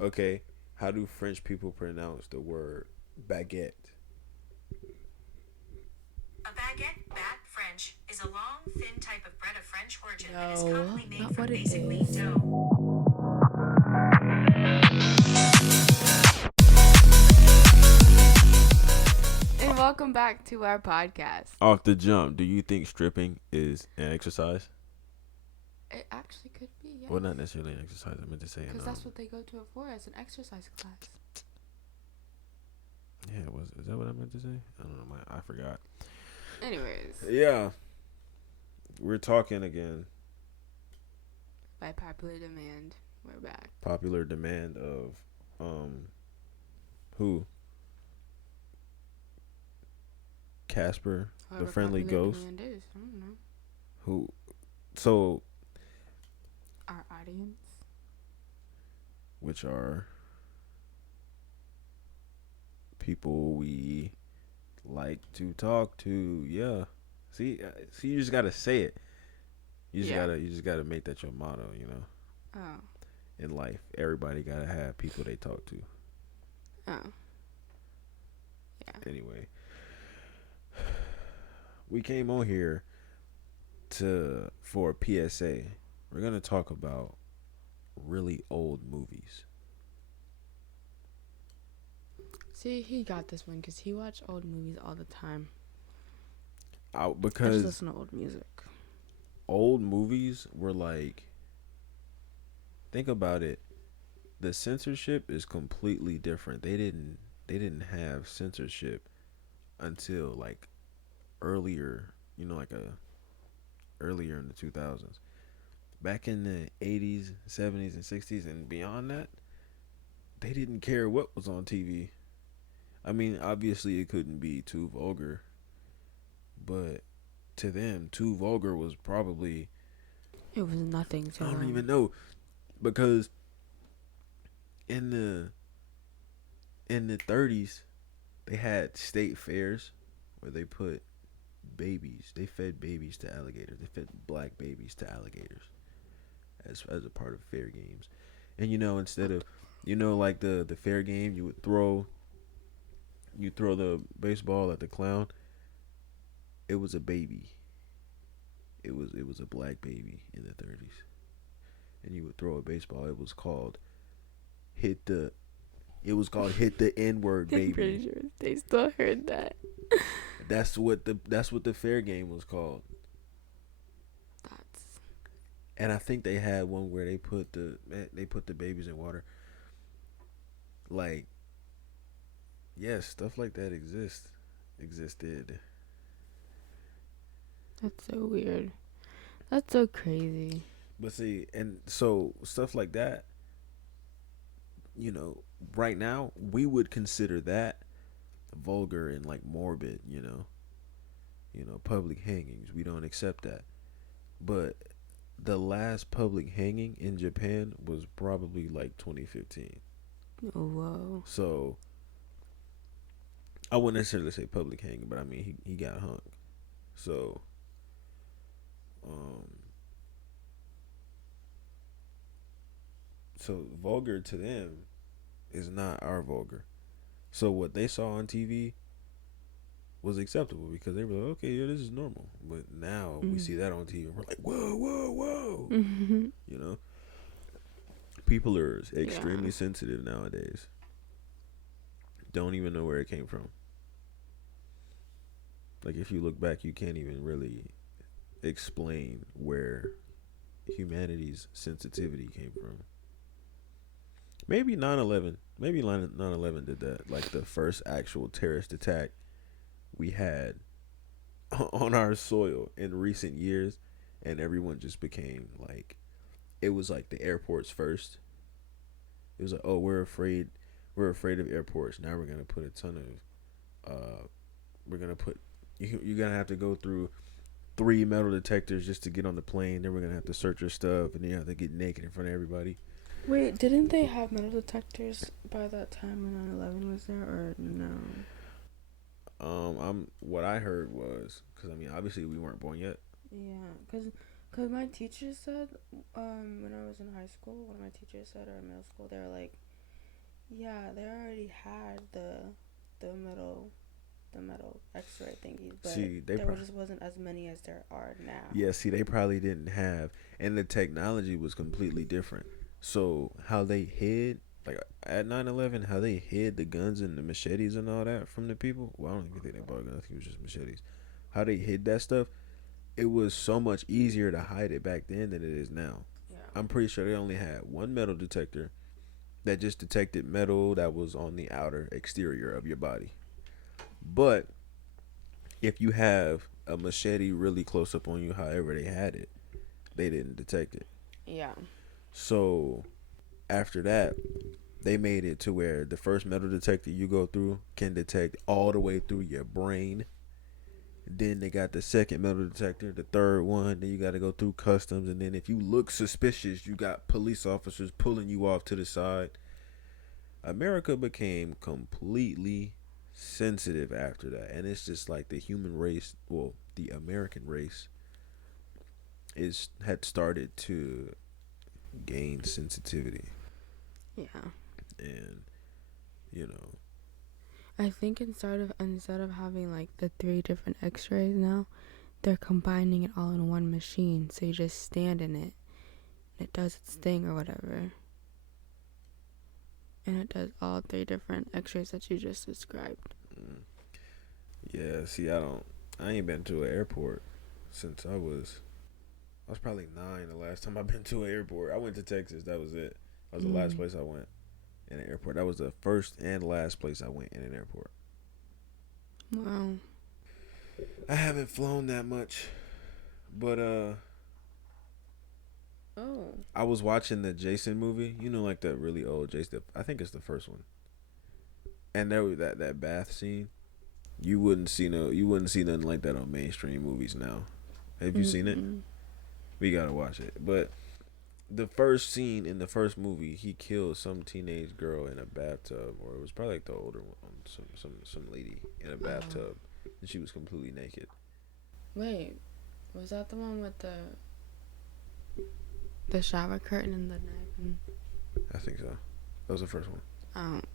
Okay, how do French people pronounce the word baguette? A baguette, bat French, is a long, thin type of bread of French origin that is No, commonly made not from what it basically is. dough. And welcome back to our podcast. Off the jump, do you think stripping is an exercise? It actually could be, yes. Well, not necessarily an exercise. I meant to say, Because that's what they go to it for, as an exercise class. yeah, was is that what I meant to say? I don't know. I forgot. Anyways, Yeah, we're talking again. by popular demand, we're back. Popular demand of um who? Casper, the However friendly popular ghost. demand is, I don't know. Who? So, Our audience. which are people we like to talk to. Yeah. See, you just gotta say it. You just gotta make that your motto. You know, Oh. in life, everybody gotta have people they talk to. Oh. Yeah. Anyway, we came on here to for a PSA. We're gonna talk about really old movies. See, he got this one because he watched old movies all the time. Out I just because listen to old music. old movies were like, think about it, the censorship is completely different. They didn't have censorship until like earlier, like a earlier in the 2000s. Back in the 80s, 70s and 60s and beyond that, they didn't care what was on TV. I mean, obviously it couldn't be too vulgar, but to them, too vulgar was probably, It was nothing to I don't them. even know, because in the 30s, they had state fairs where they fed babies to alligators. They fed black babies to alligators as a part of fair games. And instead of, like the fair game, you throw the baseball at the clown. It was a baby. It was a black baby in the 30s, and you would throw a baseball. Hit the hit the N word, I'm baby. pretty sure they still heard that. That's what the fair game was called. That's And I think they had one where they put the babies in water. Like, yes, stuff like that existed. so weird. That's so crazy. But see, and so stuff like that, you know, right now we would consider that vulgar and like morbid. Public hangings. We don't accept that. But the last public hanging in Japan was probably like 2015. Oh, whoa. So I wouldn't necessarily say public hanging, but I mean he got hung. So um vulgar to them is not our vulgar. So what they saw on TV was acceptable because they were like, okay, yeah, this is normal. But now we Mm. see that on TV and we're like, whoa, whoa, whoa. Mm-hmm. You know, people are Yeah. extremely sensitive nowadays. Don't even know where it came from. Like if you look back, you can't even really explain where humanity's sensitivity came from. Maybe 9/11. Maybe 9/11 did that. Like the first actual terrorist attack we had on our soil in recent years, and everyone just became like, it was like the airports first. It was like, oh, we're afraid of airports. Now we're gonna put a ton of we're gonna put you're gonna have to go through three metal detectors just to get on the plane. Then we're gonna have to search your stuff, and then you have to get naked in front of everybody. Wait, didn't they have metal detectors by that time when 9/11 was there, or no? I'm what I heard was, because I mean obviously we weren't born yet. Yeah, cause my teacher said, when I was in high school, one of my teachers said, or middle school, they were like, Yeah, they already had the metal X-ray thingies, but See, they there just wasn't as many as there are now. yeah, see, they probably didn't have, and the technology was completely different. So how they hid, like at 9/11, how they hid the guns and the machetes and all that from the people. Well, I don't even think they bought guns. I think it was just machetes. How they hid that stuff, it was so much easier to hide it back then than it is now. Yeah. I'm pretty sure they only had one metal detector that just detected metal that was on the outer exterior of your body. But if you have a machete really close up on you, however they had it, they didn't detect it. Yeah. So after that, they made it to where the first metal detector you go through can detect all the way through your brain. Then they got the second metal detector, the third one. Then you got to go through customs, and then if you look suspicious, you got police officers pulling you off to the side. America became completely sensitive after that, and it's just like the human race, well, the American race, is had started to gain sensitivity, Yeah. and you know, I think instead of having like the 3 different X-rays now, they're combining it all in one machine. So you just stand in it, and it does its thing or whatever, and it does all 3 different X-rays that you just described. mm, yeah. See, I ain't been to an airport since I was probably 9 the last time I've been to an airport. I went to Texas. That was it. That was the last place I went in an airport. That was the first and last place I went in an airport. Wow. I haven't flown that much, but Oh. I was watching the Jason movie. You know, like that really old Jason. I think it's the first one. And there was that bath scene. You wouldn't see nothing like that on mainstream movies now. Have you seen it? Mm-mm. We gotta watch it. But the first scene in the first movie, he killed some teenage girl in a bathtub, or it was probably like the older one, some lady in a bathtub, and she was completely naked. Wait, was that the one with the shower curtain and the knife? I think so. That was the first one.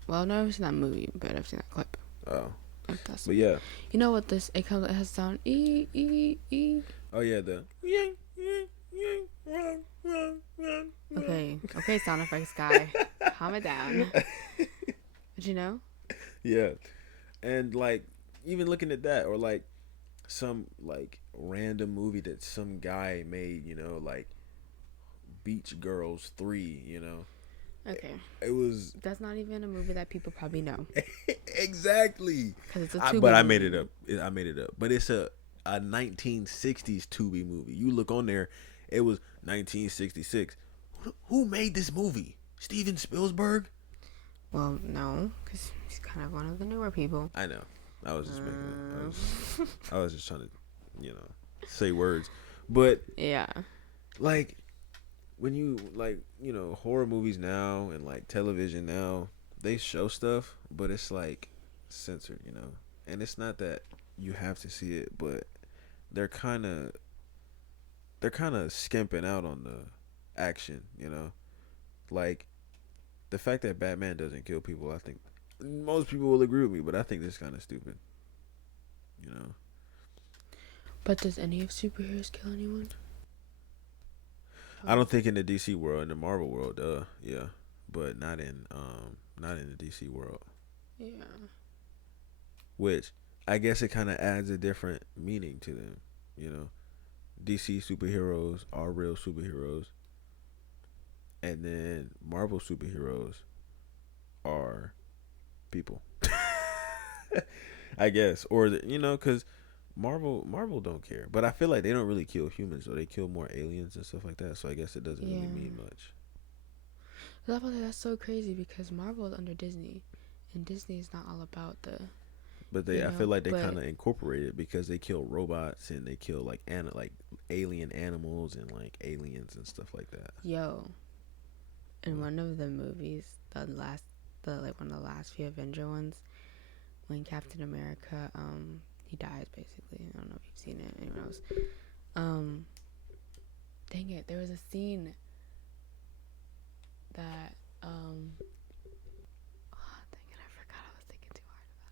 Well, I've never seen that movie, but I've seen that clip. Oh, If that's but yeah. You know what this? It has sound e e e. Oh yeah, the Okay, sound effects guy, calm it down. Did you know? yeah, and like even looking at that, or like some like random movie that some guy made, like Beach Girls 3, Okay, it was that's not even a movie that people probably know exactly. because it's a Tubi But I movie. made it up. I made it up. But it's a 1960s Tubi movie. You look on there, it was 1966. Who made this movie? Steven Spielberg? Well, no, because he's kind of one of the newer people. I know. I was just making it. I was just trying to, say words. But Yeah. like when you horror movies now and like television now, they show stuff, but it's like censored, and it's not that you have to see it, but they're kind of skimping out on the action, like the fact that Batman doesn't kill people. I think most people will agree with me, but I think this is kind of stupid, But does any of superheroes kill anyone? I don't think in the DC world, in the Marvel world, yeah, but not in the DC world. Yeah. Which I guess it kind of adds a different meaning to them, DC superheroes are real superheroes, and then Marvel superheroes are people. I guess, or because Marvel don't care, but I feel like they don't really kill humans, or they kill more aliens and stuff like that. So I guess it doesn't really mean much. That's so crazy because Marvel is under Disney, and Disney is not all about the. But I feel like they kind of incorporate it because they kill robots and they kill like alien animals and like aliens and stuff like that. Yo, in one of the movies, one of the last few Avenger ones, when Captain America, he dies basically. I don't know if you've seen it. Anyone else? Dang it! There was a scene that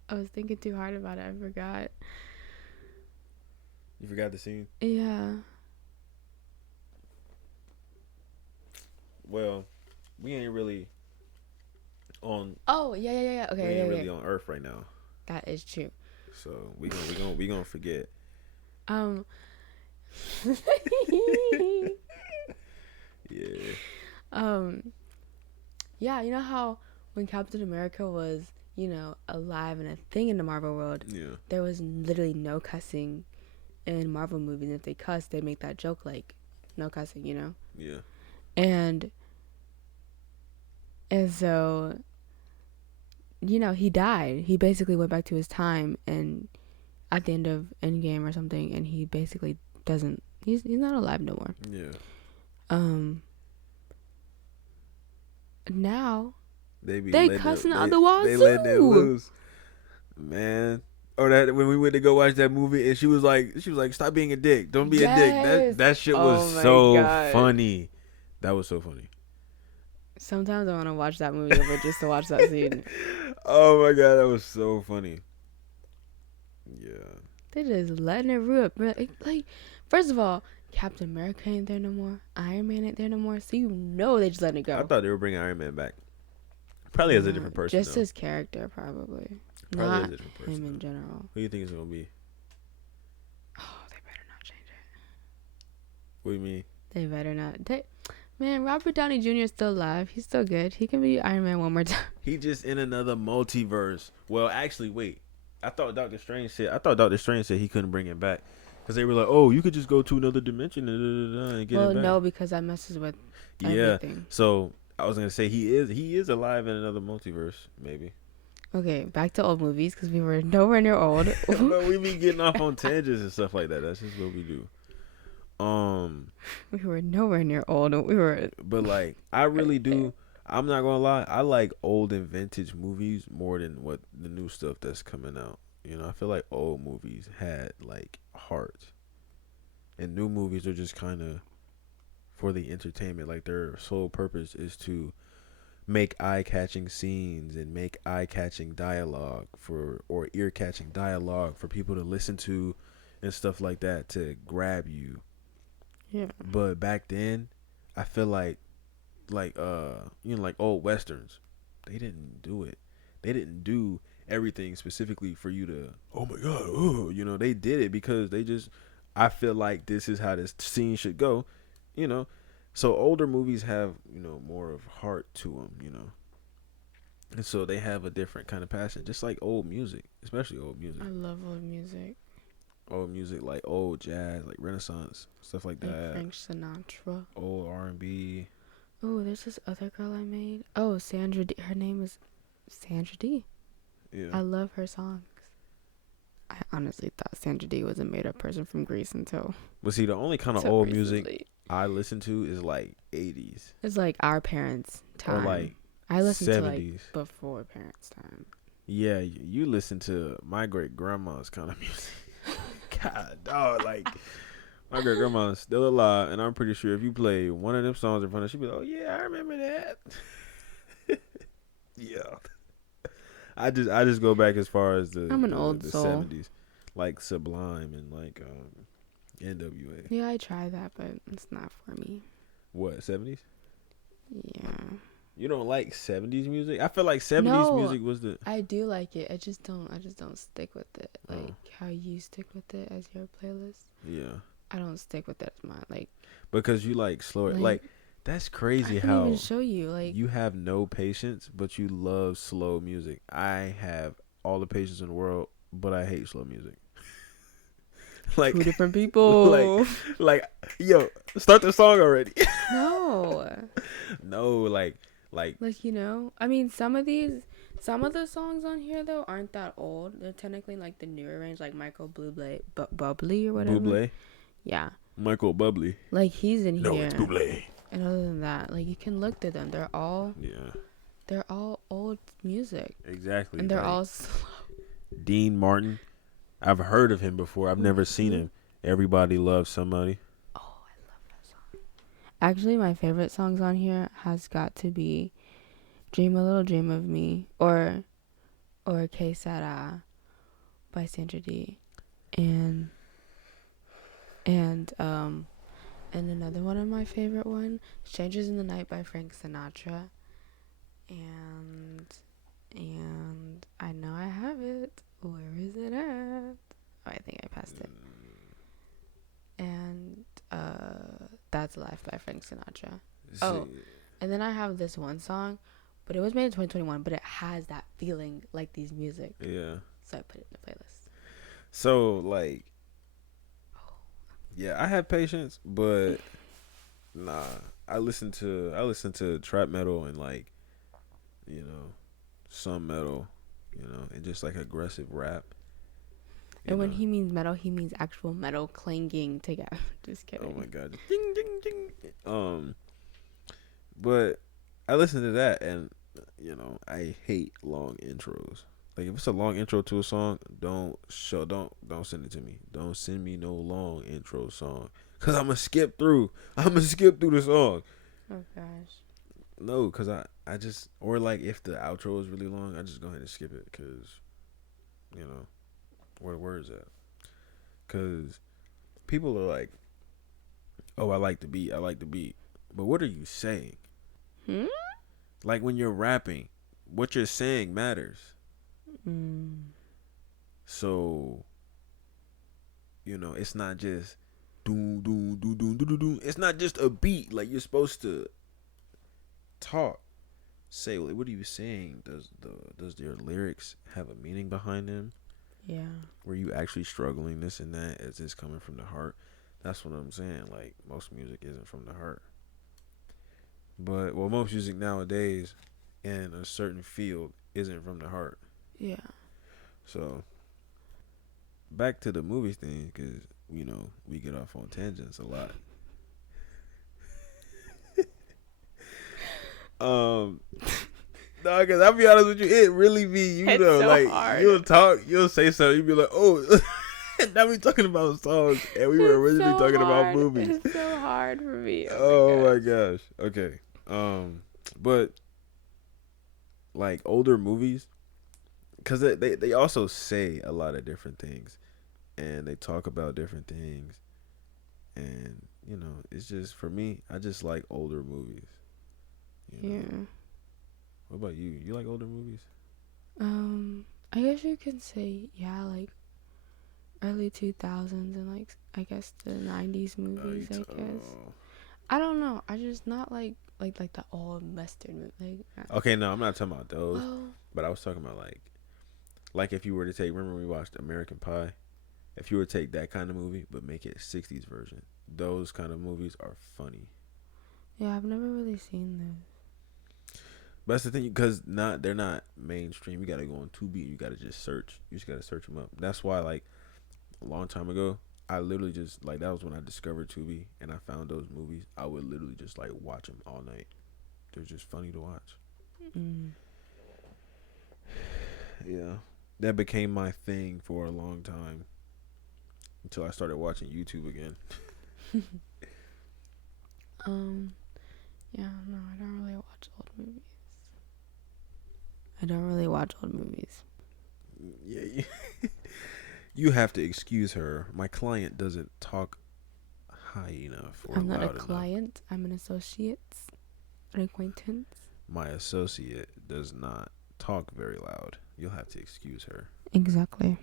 I was thinking too hard about it. I forgot. You forgot the scene? Yeah. Well, we ain't really on. Oh, yeah. Okay, We yeah, ain't really yeah. on Earth right now, That is true. so we gonna forget. Um. Yeah. Yeah, you know how when Captain America was, alive and a thing in the Marvel world, Yeah. there was literally no cussing in Marvel movies. And if they cuss, they make that joke like, no cussing, Yeah. And so, he died. He basically went back to his time, and at the end of Endgame or something, and he basically doesn't. He's not alive no more. Yeah. Now They cussing out the They letting it wazoo. loose, man. Or that when we went to go watch that movie, and she was like, "Stop being a dick. Don't be a dick." Yes. That shit Oh was my so God. funny. That was so funny. Sometimes I want to watch that movie over just to watch that scene. Oh my God, that was so funny. Yeah. They just letting it rip. Like, first of all, Captain America ain't there no more. Iron Man ain't there no more. So they just letting it go. I thought they were bringing Iron Man back. Probably as a different person. Just though. his character, probably. Probably Not as a different person. him in though. general. Who do you think it's gonna be? Oh, they better not change it. What do you mean? They better not. Man, Robert Downey Jr. is still alive. He's still good. He can be Iron Man one more time. He just in another multiverse. Well, actually, wait. I thought Doctor Strange said he couldn't bring him back because they were like, "Oh, you could just go to another dimension and get him back." No, because that messes with yeah. everything. So I was gonna say he is alive in another multiverse, maybe. Okay, back to old movies because we were nowhere near old. But we be getting off on tangents and stuff like that. That's just what we do. We were nowhere near old. We were. But like, I really do. I'm not gonna lie. I like old and vintage movies more than what the new stuff that's coming out. I feel like old movies had like heart, and new movies are just kind of for the entertainment. Like their sole purpose is to make eye-catching scenes and make eye-catching dialogue or ear-catching dialogue for people to listen to, and stuff like that to grab you. Yeah. But back then, I feel like old westerns, they didn't do it. They didn't do everything specifically for you to, oh my God, oh, they did it because I feel like this is how this scene should go, So older movies have, more of heart to them, And so they have a different kind of passion, just like old music, especially old music. I love old music. Old music, like old jazz, like Renaissance, stuff like that. Frank Sinatra. Old R&B. Oh, there's this other girl I made. Oh, Sandra D. Her name is Sandra D. Yeah. I love her songs. I honestly thought Sandra D was a made-up person from Greece until. But see, the only kind of so old recently. music I listen to is like 80s. It's like our parents' time. Or like I listened 70s. to like before parents' time. Yeah, you listen to my great grandma's kind of music. God, dog, like my great grandma's still alive, and I'm pretty sure if you play one of them songs in front of her, she'd be like, "Oh yeah, I remember that." Yeah, I just go back as far as I'm an old the soul. 70s, like Sublime and like NWA. Yeah, I tried that, but it's not for me. What 70s? Yeah. You don't like 70s music? I feel like 70s No, music was the. I do like it. I just don't stick with it. Like how you stick with it as your playlist. Yeah. I don't stick with it as mine. Like Because you like slower. Like that's crazy I can how even show you. Like you have no patience, but you love slow music. I have all the patience in the world, but I hate slow music. Like two different people. like yo, start the song already. No. No, like I mean, some of the songs on here though aren't that old. They're technically like the newer range, like Michael Bublé, Bubbly or whatever. Bublé. Yeah. Michael Bublé. Like he's in No, here. it's Bublé. And other than that, like you can look through them. They're all old music. Exactly. And they're like, all slow. Dean Martin. I've heard of him before. I've never seen him. Everybody Loves Somebody. Oh, I love that song. Actually, my favorite songs on here has got to be Dream a Little Dream of Me or or Que Sera by Sandra D. And and um and another one of my favorite one, Strangers in the Night by Frank Sinatra. And I know I have it. Where is it at? Oh, I think I passed it. And That's Life by Frank Sinatra. Oh, and then I have this one song, but it was made in 2021, but it has that feeling like these music. Yeah. So I put it in the playlist. So like, yeah, I have patience, but nah, I listen to trap metal and like, you know, some metal, you know, and just like aggressive rap. And when he means metal, he means actual metal clanging together. Just kidding. Oh my god, ding ding ding. But I listen to that, and you know, I hate long intros. Like if it's a long intro to a song, don't send it to me. Don't send me no long intro song, cause I'ma skip through the song. Oh gosh. No, cause I just, or like if the outro is really long, I just go ahead and skip it, cause you know where the words at. Cause people are like, oh, I like the beat, but what are you saying? Like when you're rapping, what you're saying matters. So, you know, it's not just doom doom doom doom doom doom. It's not just a beat. Like you're supposed to talk, say, like, what are you saying? Does your lyrics have a meaning behind them? Yeah. Were you actually struggling this and that? Is this coming from the heart? That's what I'm saying. Like most music isn't from the heart. But most music nowadays in a certain field isn't from the heart. Yeah. So back to the movies thing, because you know we get off on tangents a lot. No, because I'll be honest with you, it really be you it's know, so like hard. you'll say something, you'll be like, oh, now we talking about songs, and we were originally talking about movies. It's so hard for me. Oh my gosh. Okay. But like older movies, because they also say a lot of different things, and they talk about different things, and you know, it's just for me, I just like older movies. You know? Yeah. What about you? You like older movies? I guess you can say, yeah, like early 2000s and like I guess the 90s movies. I guess I don't know. I just not like the old western movie. Okay, no, I'm not talking about those. Oh. But I was talking about like if you were to take, remember we watched American Pie? If you were to take that kind of movie but make it 60s version, those kind of movies are funny. Yeah, I've never really seen those. But that's the thing, because they're not mainstream. You gotta go on Tubi. You gotta just search. You just gotta search them up. That's why, like, a long time ago, I literally just, like, that was when I discovered Tubi and I found those movies. I would literally just, like, watch them all night. They're just funny to watch. Yeah. That became my thing for a long time until I started watching YouTube again. Yeah, no, I don't really watch old movies. Yeah, you have to excuse her. My client doesn't talk high enough or I'm not a loud client. enough. I'm an associate, an acquaintance. My associate does not talk very loud. You'll have to excuse her. Exactly.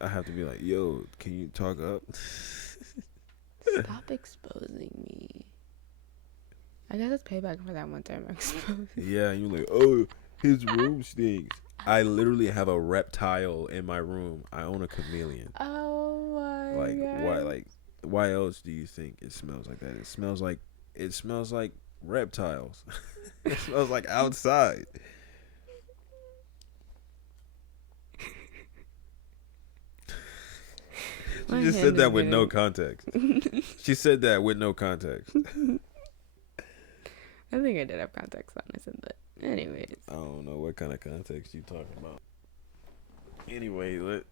I have to be like, yo, can you talk up? Stop exposing me. I guess it's payback for that one time I exposed. Yeah, you're like, oh, his room stinks. I literally have a reptile in my room. I own a chameleon. Oh my god. Why else do you think it smells like that? It smells like reptiles. It smells like outside. She just said that with no context. She said that with no context. I think I did have context on it, but anyways. I don't know what kind of context you talking about. Anyway,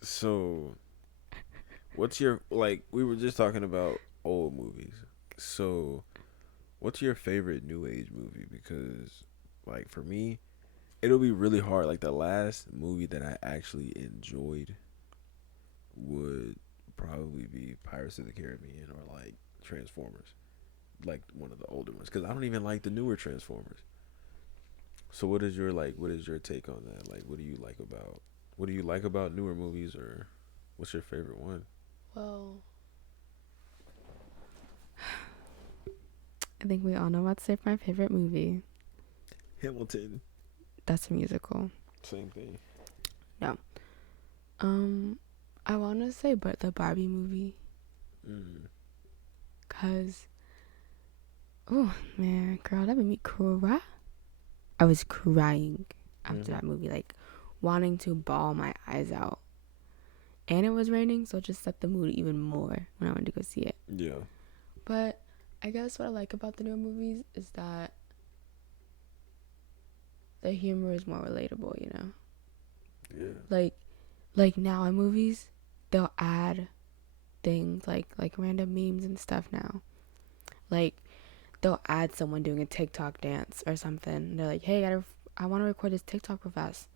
so what's your, like, we were just talking about old movies. So what's your favorite new age movie? Because like for me, it'll be really hard. Like the last movie that I actually enjoyed would probably be Pirates of the Caribbean or like Transformers, like one of the older ones. Because I don't even like the newer Transformers. So what is your like? What is your take on that? Like, what do you like about? What do you like about newer movies, or what's your favorite one? Well, I think we all know what's my favorite movie. Hamilton. That's a musical. Same thing. No. I want to say, but the Barbie movie. Cause, oh man, girl, that made me cry. I was crying after that movie, like wanting to bawl my eyes out. And it was raining, so it just set the mood even more when I went to go see it. Yeah. But I guess what I like about the newer movies is that the humor is more relatable, you know? Yeah. Like now in movies, they'll add things like random memes and stuff now. Like they'll add someone doing a TikTok dance or something. They're like, "Hey, I want to record this TikTok with us."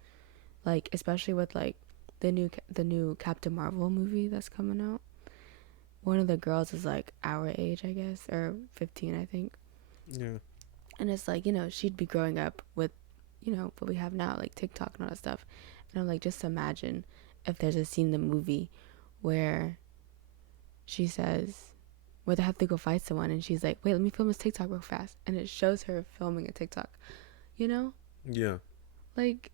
Like especially with like the new Captain Marvel movie that's coming out. One of the girls is like our age, I guess, or 15, I think. Yeah. And it's like, you know, she'd be growing up with, you know, what we have now, like TikTok and all that stuff. And I'm like, just imagine if there's a scene in the movie where she says, where they have to go fight someone, and she's like, wait, let me film this TikTok real fast. And it shows her filming a TikTok, you know? Yeah. Like,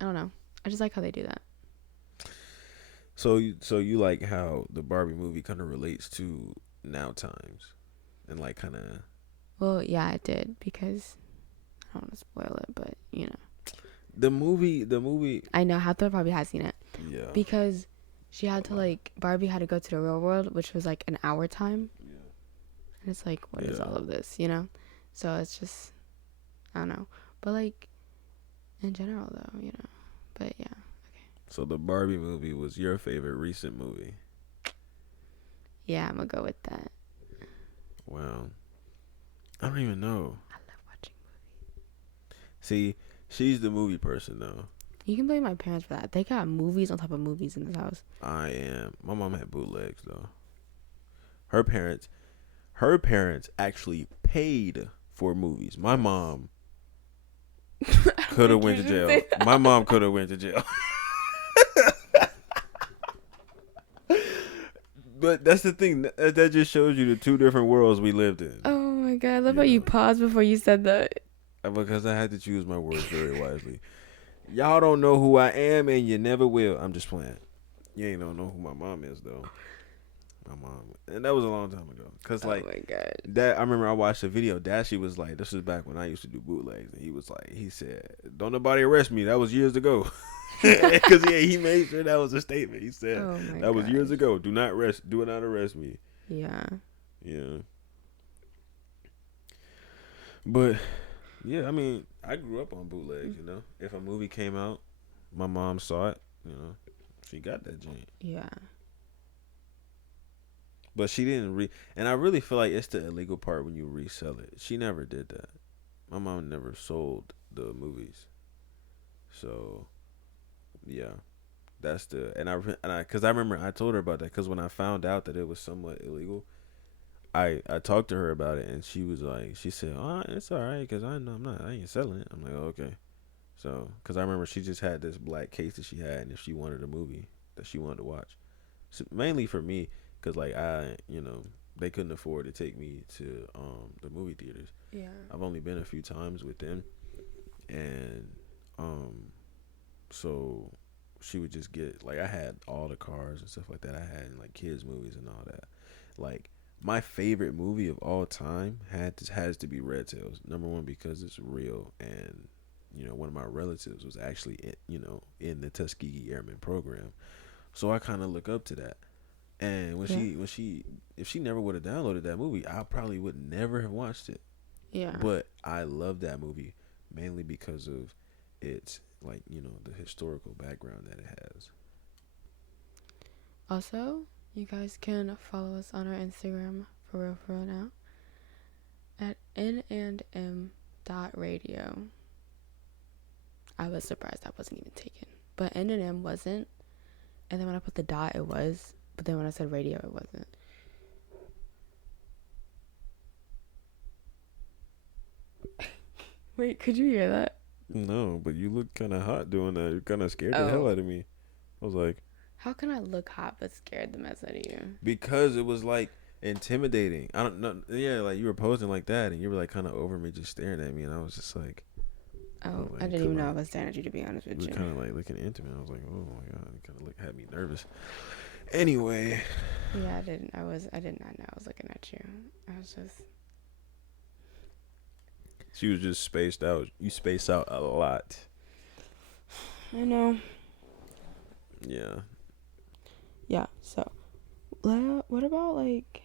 I don't know. I just like how they do that. So you like how the Barbie movie kind of relates to now times, and like kind of. Well, yeah, it did, because I don't want to spoil it, but you know. The movie. I know Hathor probably has seen it. Yeah. Because she had to like Barbie had to go to the real world, which was like an hour time. Yeah. And it's like, what is all of this, you know? So it's just, I don't know. But like, in general though, you know. But yeah. So the Barbie movie was your favorite recent movie? Yeah, I'm gonna go with that. Wow. I don't even know. I love watching movies. See, she's the movie person though. You can blame my parents for that. They got movies on top of movies in this house. I am. My mom had bootlegs though. Her parents actually paid for movies. My mom could have went to jail. My mom could have went to jail. But that's the thing. That just shows you the two different worlds we lived in. Oh my god, I love how you paused before you said that. Because I had to choose my words very wisely. Y'all don't know who I am, and you never will. I'm just playing. You ain't don't know who my mom is though. My mom, and that was a long time ago. Cause like, oh my god, that I remember I watched a video. Dashie was like, this was back when I used to do bootlegs, and he said, "Don't nobody arrest me." That was years ago. Because he made sure that was a statement. He said that was years ago. Do not arrest me. Yeah. Yeah. But yeah, I mean, I grew up on bootlegs. You know, if a movie came out, my mom saw it. You know, she got that joint. Yeah. But she didn't and I really feel like it's the illegal part when you resell it. She never did that. My mom never sold the movies. So. Yeah, that's because I remember I told her about that because when I found out that it was somewhat illegal, I talked to her about it and she said, "Oh, it's all right because I ain't selling it." I'm like, oh, okay, so because I remember she just had this black case that she had, and if she wanted a movie that she wanted to watch, so mainly for me because like they couldn't afford to take me to the movie theaters. Yeah, I've only been a few times with them, and so she would just get like I had all the cars and stuff like that. I had like kids movies and all that. Like my favorite movie of all time has to be Red Tails. Number one because it's real, and one of my relatives was actually in the Tuskegee Airmen program, so I kind of look up to that. And if she never would have downloaded that movie, I probably would never have watched it. Yeah. But I love that movie mainly because of its like the historical background that it has. Also, you guys can follow us on our Instagram for real now at n&m.radio. I was surprised that wasn't even taken. But N&M wasn't. And then when I put the dot, it was. But then when I said radio, it wasn't. Wait, could you hear that? No, but you look kind of hot doing that. You kind of scared the Oh. hell out of me. I was like, How can I look hot but scared the mess out of you? because it was like intimidating. I don't know. Yeah, like you were posing like that, and you were like kind of over me, just staring at me, and I was just like, Oh, like, I didn't even come know I on. was staring at you, to be honest You with were you. kind of like looking intimate. I was like, oh my god, it kind of had me nervous. Anyway, Yeah, I did not know I was looking at you. I was just. she was just spaced out. You spaced out a lot. I know. Yeah. Yeah, so. What about, like.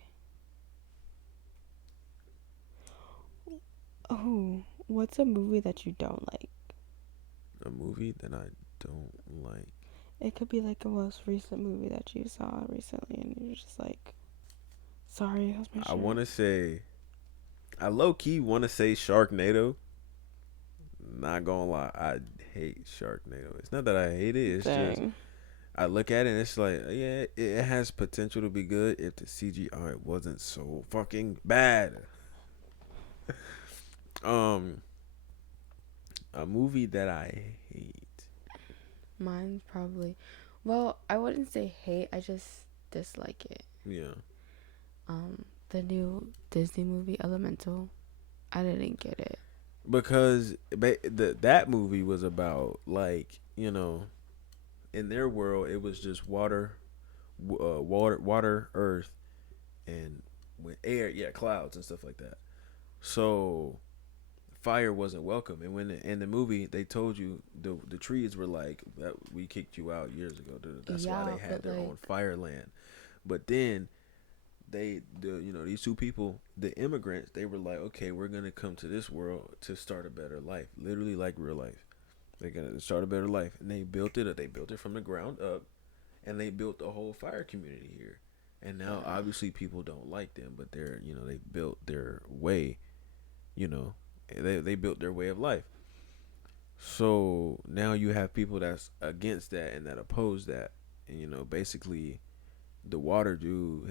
Oh, what's a movie that you don't like? A movie that I don't like. It could be like a most recent movie that you saw recently and you're just like, sorry, how's my shirt? I want to say, I low key want to say Sharknado. Not gonna lie, I hate Sharknado. It's not that I hate it. It's just Dang. I look at it and it's like, yeah, it has potential to be good if the CGI wasn't so fucking bad. A movie that I hate. Mine's probably, well, I wouldn't say hate, I just dislike it. Yeah. The new Disney movie Elemental, I didn't get it. Because that movie was about, like, you know, in their world it was just water, earth, and with air, clouds and stuff like that. So fire wasn't welcome, and when in the movie they told you the trees were like, that we kicked you out years ago. That's why Yeah, they had but, their like, own fire land. But then these two people, the immigrants, they were like, okay, we're gonna come to this world to start a better life, literally like real life. They're gonna start a better life, and they built it up. They built it from the ground up, and they built the whole fire community here. And now obviously people don't like them, but they're, they built their way, they built their way of life. So now you have people that's against that and that oppose that, and basically the water dude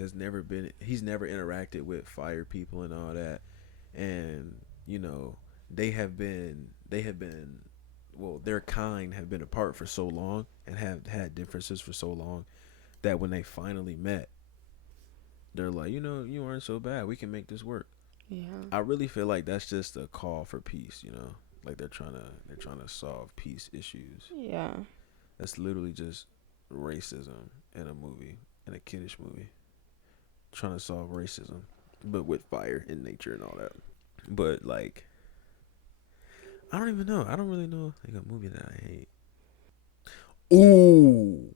he's never interacted with fire people and all that, and they have been well, their kind have been apart for so long and have had differences for so long that when they finally met, they're like, you aren't so bad, we can make this work. Yeah. I really feel like that's just a call for peace, like they're trying to solve peace issues. Yeah. That's literally just racism in a movie, in a kiddish movie, trying to solve racism, but with fire and nature and all that. But like, I don't even know. I don't really know like a movie that I hate. Ooh,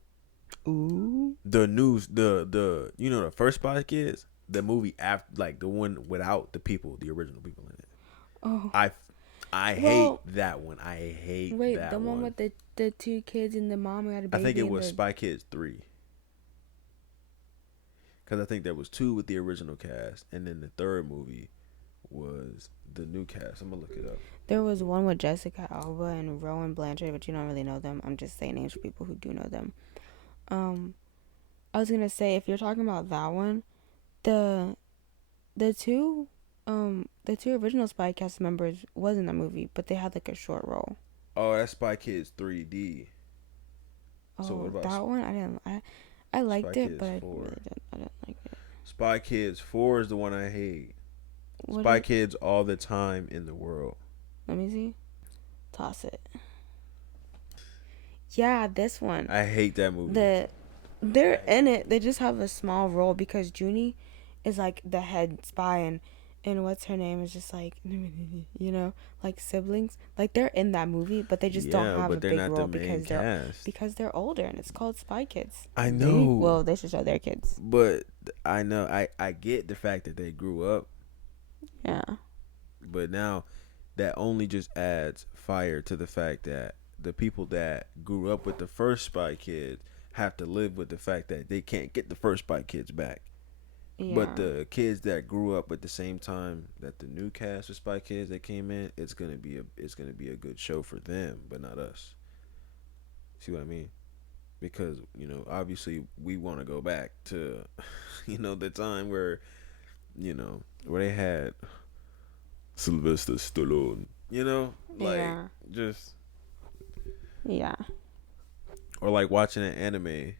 the news, the the first Spy Kids, the movie after, like the one without the people, the original people in it. Oh. I Well, hate that one. I hate Wait, that the one with the two kids and the mom who had a baby. I think it and was the... Spy Kids 3. Because I think there was 2 with the original cast, and then the third movie was the new cast. I'm going to look it up. There was one with Jessica Alba and Rowan Blanchard, but you don't really know them. I'm just saying names for people who do know them. I was gonna say, if you're talking about that one, the two original Spy cast members was in the movie, but they had like a short role. Oh, that's Spy Kids 3D. Oh, So what about that one? I liked Spy it, Kids but I 4? didn't like it. Spy Kids 4 is the one I hate. What Spy is- Kids all the time in the world. Let me see. Toss it. Yeah, this one. I hate that movie. They're in it. They just have a small role because Junie is like the head spy, and what's her name is just like, like siblings. Like they're in that movie, but they just don't have but a they're big not role the main cast. because they're older and it's called Spy Kids. I know. Well, they should show their kids. But I know I get the fact that they grew up, Yeah. but now that only just adds fire to the fact that the people that grew up with the first Spy Kids have to live with the fact that they can't get the first Spy Kids back. Yeah. But the kids that grew up at the same time that the new cast of Spy Kids that came in, it's gonna be a good show for them, but not us. See what I mean? Because obviously we want to go back to the time where where they had Sylvester Stallone, like Yeah. just Yeah. or like watching an anime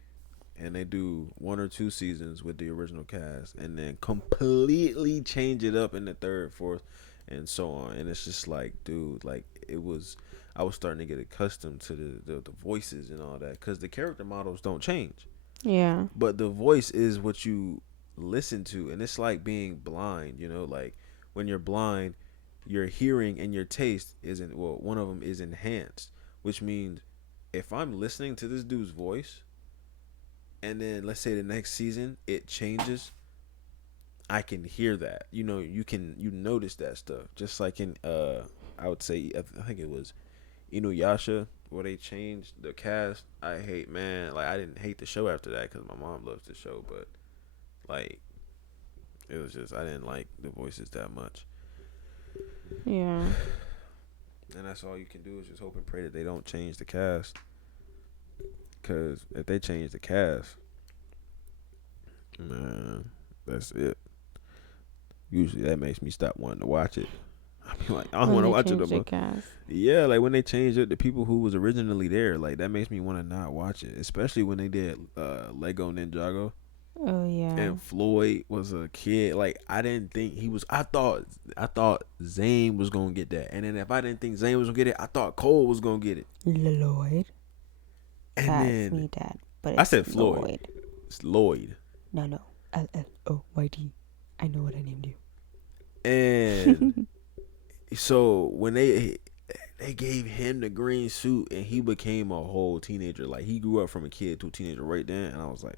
and they do 1 or 2 seasons with the original cast and then completely change it up in the third, fourth, and so on. And it's just like, dude, like I was starting to get accustomed to the voices and all that because the character models don't change, Yeah. but the voice is what you listen to. And it's like being blind, like when you're blind, your hearing and your taste isn't, well, one of them is enhanced, which means if I'm listening to this dude's voice and then let's say the next season it changes, I can hear that. You notice that stuff. Just like in I would say I think it was Inuyasha where they changed the cast. I didn't hate the show after that because my mom loves the show, but like it was just I didn't like the voices that much. Yeah. And that's all you can do is just hope and pray that they don't change the cast. Because if they change the cast, man, that's it. Usually that makes me stop wanting to watch it. I be like, I don't want to watch it no more. Yeah, like when they changed it, the people who was originally there, like that makes me want to not watch it. Especially when they did Lego Ninjago. Oh yeah. And Floyd was a kid. Like I didn't think he was. I thought Zane was gonna get that. And then if I didn't think Zane was gonna get it, I thought Cole was gonna get it. Lloyd. And That's then me, Dad. But I said Floyd. Lloyd. It's Lloyd. No. LLOYD. I know what I named you. And so when they gave him the green suit and he became a whole teenager, like he grew up from a kid to a teenager right then, and I was like,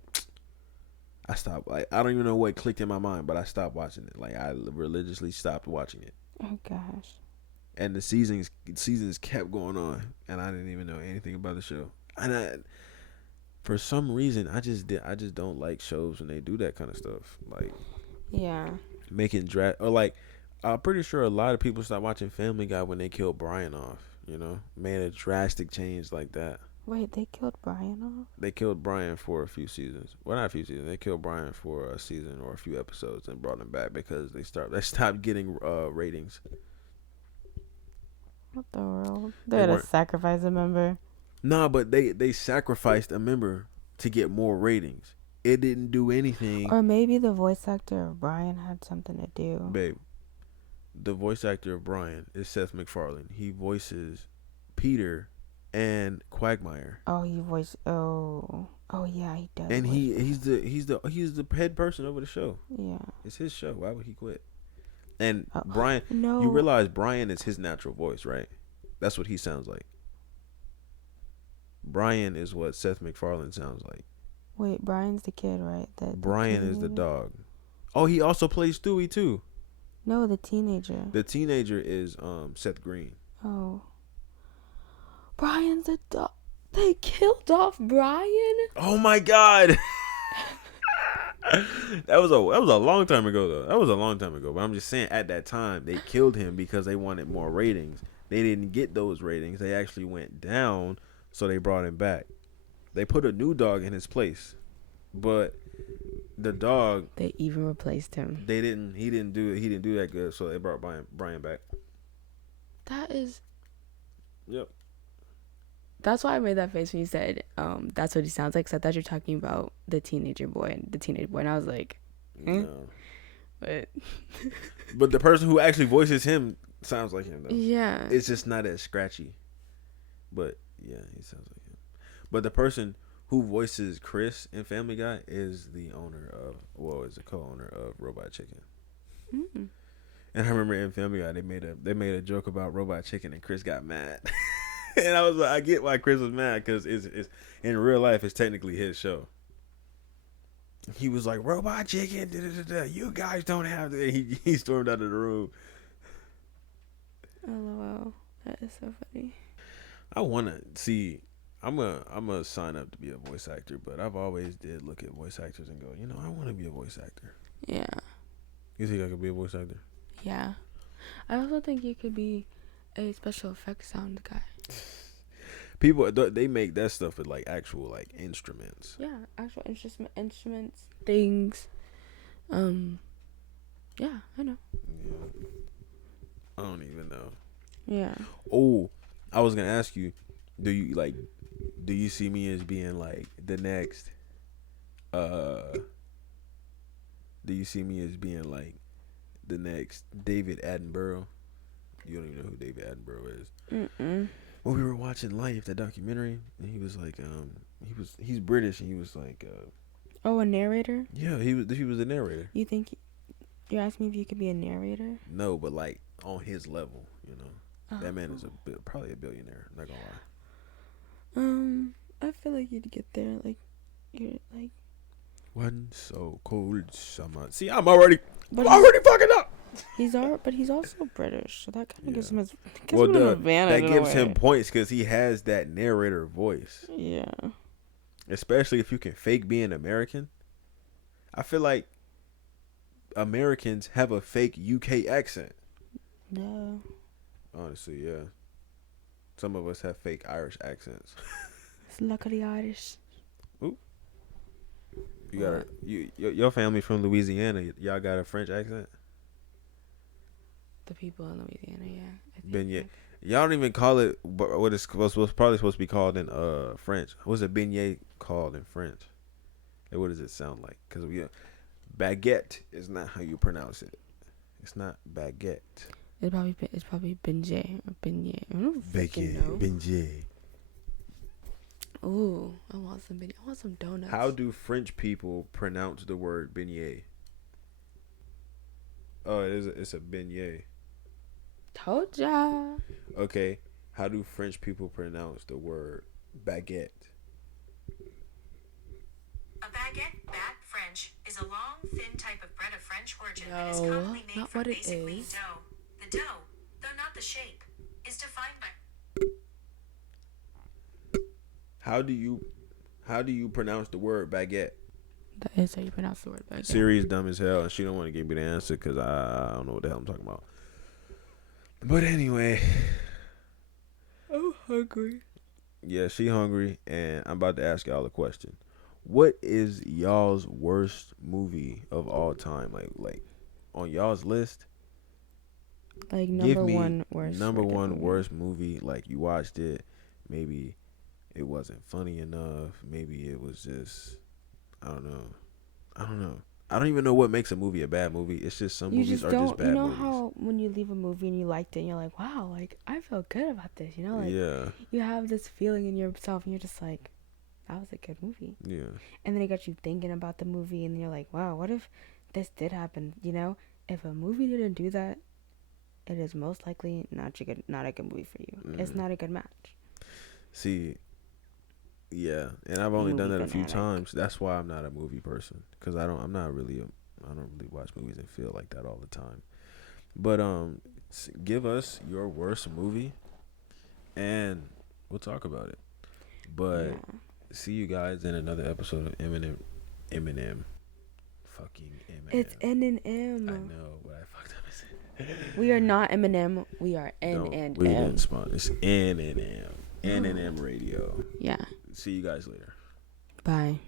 I stopped. Like I don't even know what clicked in my mind, but I stopped watching it. Like I religiously stopped watching it. Oh gosh. And the seasons kept going on, and I didn't even know anything about the show. And for some reason, I just don't like shows when they do that kind of stuff, like Yeah. making or like I'm pretty sure a lot of people stopped watching Family Guy when they killed Brian off. Made a drastic change like that. Wait, they killed Brian off? They killed Brian for a few seasons. Well, not a few seasons. They killed Brian for a season or a few episodes and brought him back because they stopped getting ratings. What the world? They had to sacrifice a member. Nah, but they sacrificed a member to get more ratings. It didn't do anything. Or maybe the voice actor of Brian had something to do. Babe, the voice actor of Brian is Seth MacFarlane. He voices Peter and Quagmire. Oh, yeah, he does. And he's the head person over the show. Yeah. It's his show. Why would he quit? And Oh, Brian, no. you realize Brian is his natural voice, right? That's what he sounds like. Brian is what Seth MacFarlane sounds like. Wait, Brian's the kid, right? Brian is the dog. Oh, he also plays Stewie too. No, the teenager. The teenager is Seth Green. Oh. Brian's a dog. They killed off Brian? Oh my God. That was a long time ago though. That was a long time ago. But I'm just saying at that time they killed him because they wanted more ratings. They didn't get those ratings. They actually went down, so they brought him back. They put a new dog in his place. But the dog, They even replaced him. he didn't do that good, so they brought Brian back. That is... Yep. That's why I made that face when you said, that's what he sounds like. Because I thought you were talking about the teenage boy. And I was like, No. But But the person who actually voices him sounds like him though. yeah. It's just not as scratchy. But yeah, he sounds like him. But the person who voices Chris in Family Guy is the co-owner of Robot Chicken. Mm. And I remember in Family Guy they made a joke about Robot Chicken and Chris got mad. And I was like, I get why Chris was mad because it's in real life it's technically his show. He was like, Robot Chicken, you guys don't have to. He stormed out of the room. LOL. That is so funny. I want to see. I'm a sign up to be a voice actor, but I've always did look at voice actors and go, I want to be a voice actor. Yeah. You think I could be a voice actor? Yeah. I also think you could be a special effects sound guy. People they make that stuff with like actual like instruments. Yeah, actual instruments, things. Yeah, I know. Yeah. I don't even know. Yeah. Oh, I was gonna ask you, do you see me as being like the next? Do you see me as being like the next David Attenborough? You don't even know who David Attenborough is. Mm-mm. When we were watching Life, that documentary, and he was like, he's British, and he was like, Oh, a narrator? yeah, he was the narrator. You think you're asking me if you could be a narrator? No, but like on his level, you know, that man is probably a billionaire. I'm not gonna lie. I feel like you'd get there. Like, you're like. One so cold summer. See, I'm already But fucking up. but he's also British, so that kind of gives Yeah. him an advantage. That in a gives him way. points because he has that narrator voice. Yeah. Especially if you can fake being American. I feel like Americans have a fake UK accent. No. Honestly, yeah. Some of us have fake Irish accents. It's luckily Irish. You got your family from Louisiana. Y'all got a French accent. The people in Louisiana, yeah. I think Beignet. Y'all don't even call it what it's probably supposed to be called in French. What's a beignet called in French? And what does it sound like? Because baguette is not how you pronounce it. It's not baguette. It's probably beignet or beignet. I don't fucking know. Beignet. Ooh, I want some beignet. I want some donuts. How do French people pronounce the word beignet? Oh, it's a beignet. Told ya. Okay, how do French people pronounce the word baguette? A baguette, bad French, is a long, thin type of bread of French origin and is No, commonly made not from what it basic wheat is. dough. The dough, though not the shape, is defined by How do you pronounce the word baguette? That is how you pronounce the word baguette. Siri's dumb as hell, and she don't want to give me the answer because I don't know what the hell I'm talking about. But anyway, I'm hungry. yeah, she hungry, and I'm about to ask y'all a question. What is y'all's worst movie of all time? Like on y'all's list? Like Give number me one worst. number rated one movie. worst movie. Like you watched it, maybe it wasn't funny enough. Maybe it was just I don't know. I don't even know what makes a movie a bad movie. It's just some You movies just are don't. just bad You know movies. how when you leave a movie and you liked it, and you're like, wow, like I felt good about this. You know, like Yeah, you have this feeling in yourself, and you're just like, that was a good movie. yeah. And then it got you thinking about the movie, and you're like, wow, what if this did happen? You know, if a movie didn't do that, it is most likely not a good movie for you. It's not a good match. See, yeah, and I've only done Movie that a few fanatic. times. That's why I'm not a movie person because I don't really watch movies and feel like that all the time. But give us your worst movie, and we'll talk about it. But Yeah. see you guys in another episode of Eminem. Fucking Eminem. It's N and I M. know, but I fucked up. We are not Eminem. We are N Don't- and we M. didn't spawn. It's N&M. N&M Radio. Yeah. See you guys later. Bye.